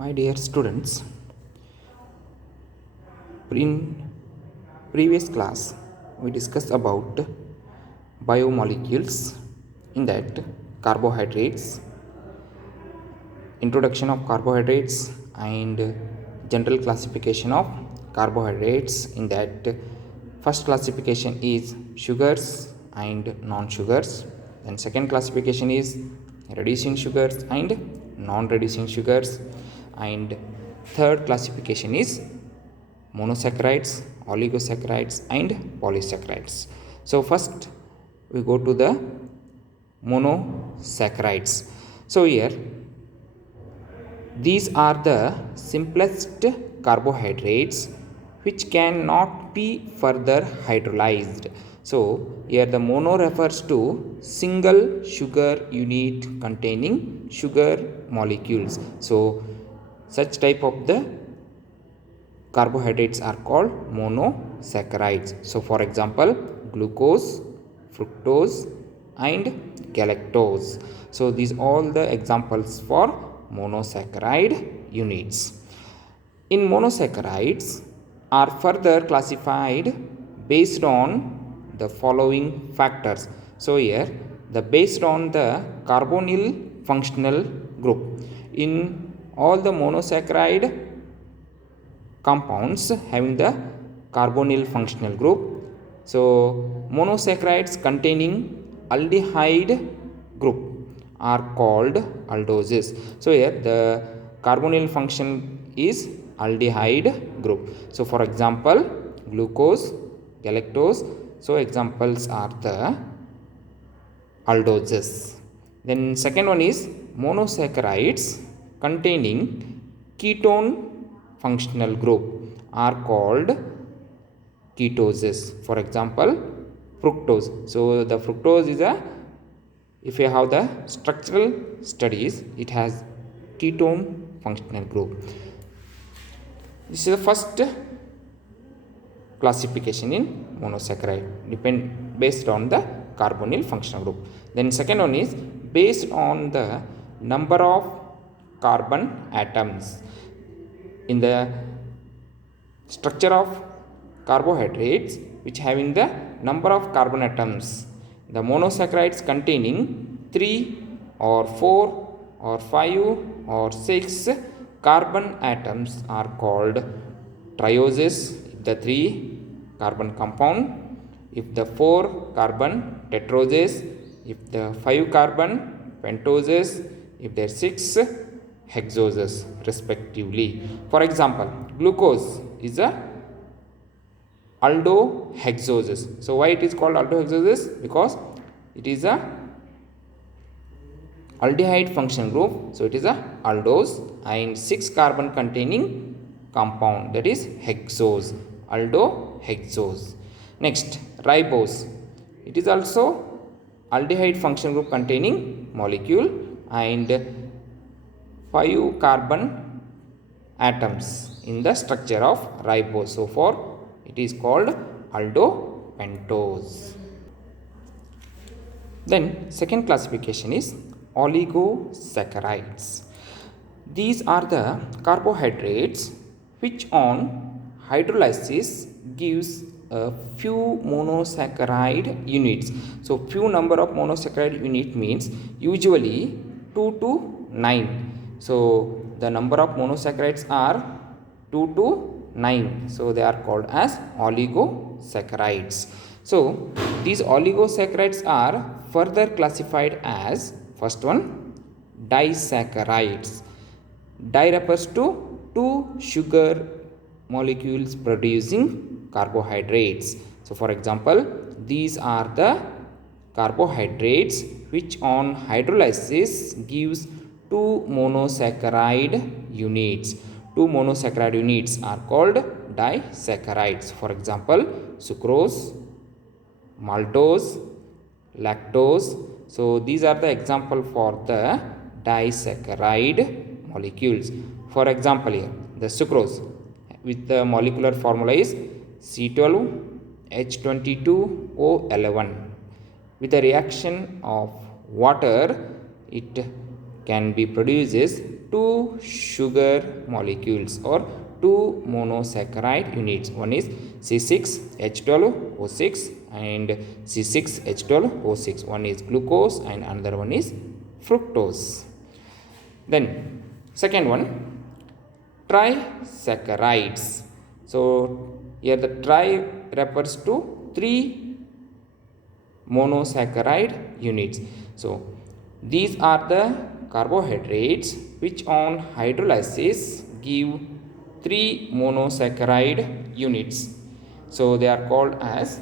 My dear students, in previous class we discussed about biomolecules, in that carbohydrates, introduction of carbohydrates and general classification of carbohydrates. In that, first classification is sugars and non-sugars, then second classification is reducing sugars and non-reducing sugars, and third classification is monosaccharides, oligosaccharides and polysaccharides. So first we go to the monosaccharides. So here these are the simplest carbohydrates which cannot be further hydrolyzed. So here the mono refers to single sugar unit containing sugar molecules. So such type of the carbohydrates are called monosaccharides. So for example, glucose, fructose and galactose. So these all the examples for monosaccharide units. In monosaccharides are further classified based on the following factors. So here the based on the carbonyl functional group. In all the monosaccharide compounds having the carbonyl functional group, so monosaccharides containing aldehyde group are called aldoses. So here the carbonyl function is aldehyde group. So for example, glucose, galactose, so examples are the aldoses. Then second one is monosaccharides containing ketone functional group are called ketoses. For example, fructose. So the fructose is a, if you have the structural studies, it has ketone functional group. This is the first classification in monosaccharide, based on the carbonyl functional group. Then second one is based on the number of carbon atoms. In the structure of carbohydrates which having the number of carbon atoms, the monosaccharides containing 3 or 4 or 5 or 6 carbon atoms are called trioses, if the 3 carbon compound, if the 4 carbon tetroses, if the 5 carbon pentoses, if there 6 hexoses respectively. For example, glucose is a aldohexoses. So why it is called aldohexoses? Because it is a aldehyde function group, so it is a aldose, and 6 carbon containing compound, that is hexose, aldohexose. Next, ribose. It is also aldehyde function group containing molecule and 5 carbon atoms in the structure of ribose. So for it is called aldopentose. Then second classification is oligosaccharides. These are the carbohydrates which on hydrolysis gives a few monosaccharide units. So few number of monosaccharide unit means usually 2 to 9. So the number of monosaccharides are 2 to 9. So they are called as oligosaccharides. So these oligosaccharides are further classified as, first one, disaccharides. Di refers to 2 sugar molecules producing carbohydrates. So for example, these are the carbohydrates which on hydrolysis gives 2 monosaccharide units. 2 monosaccharide units are called disaccharides. For example, sucrose, maltose, lactose. So these are the example for the disaccharide molecules. For example, here the sucrose with the molecular formula is C12H22O11. With the reaction of water, it can be produces two sugar molecules or two monosaccharide units. One is C6H12O6 and C6H12O6. One is glucose and another one is fructose. Then second one, trisaccharides. So here the tri refers to three monosaccharide units. So these are the carbohydrates which on hydrolysis give three monosaccharide units. So they are called as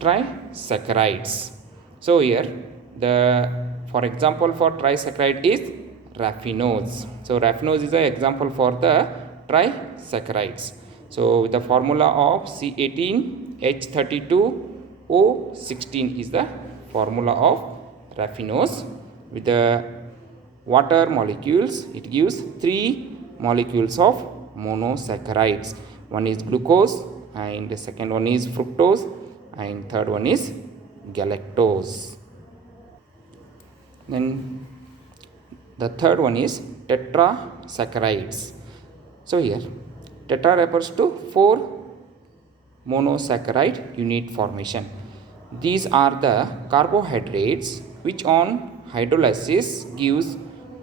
trisaccharides. So here for example for trisaccharide is raffinose. So raffinose is an example for the trisaccharides. So with the formula of C18H32O16 is the formula of raffinose. With the water molecules, it gives three molecules of monosaccharides. One is glucose and the second one is fructose and third one is galactose. Then the third one is tetrasaccharides. So here tetra refers to four monosaccharide unit formation. These are the carbohydrates which on hydrolysis gives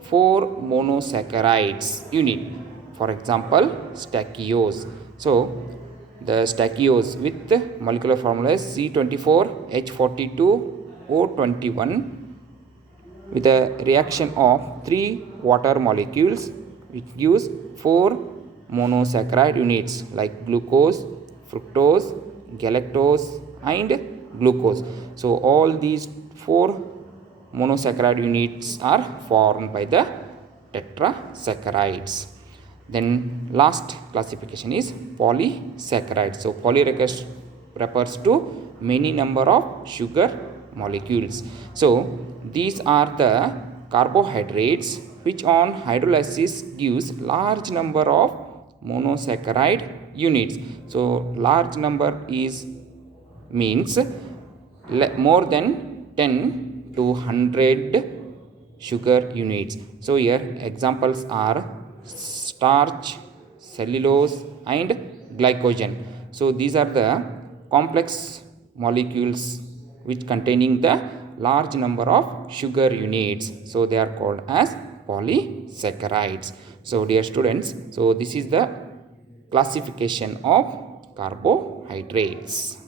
four monosaccharides unit. For example, stachyose. So the stachyose with molecular formula is C24H42O21 with a reaction of three water molecules which gives four monosaccharide units like glucose, fructose, galactose and glucose. So all these four monosaccharide units are formed by the tetrasaccharides. Then last classification is polysaccharides. So poly refers to many number of sugar molecules. So these are the carbohydrates which on hydrolysis gives large number of monosaccharide units. So large number is means more than 10 to 100 sugar units. So here examples are starch, cellulose and glycogen. So these are the complex molecules which containing the large number of sugar units. So they are called as polysaccharides. So dear students, so this is the classification of carbohydrates.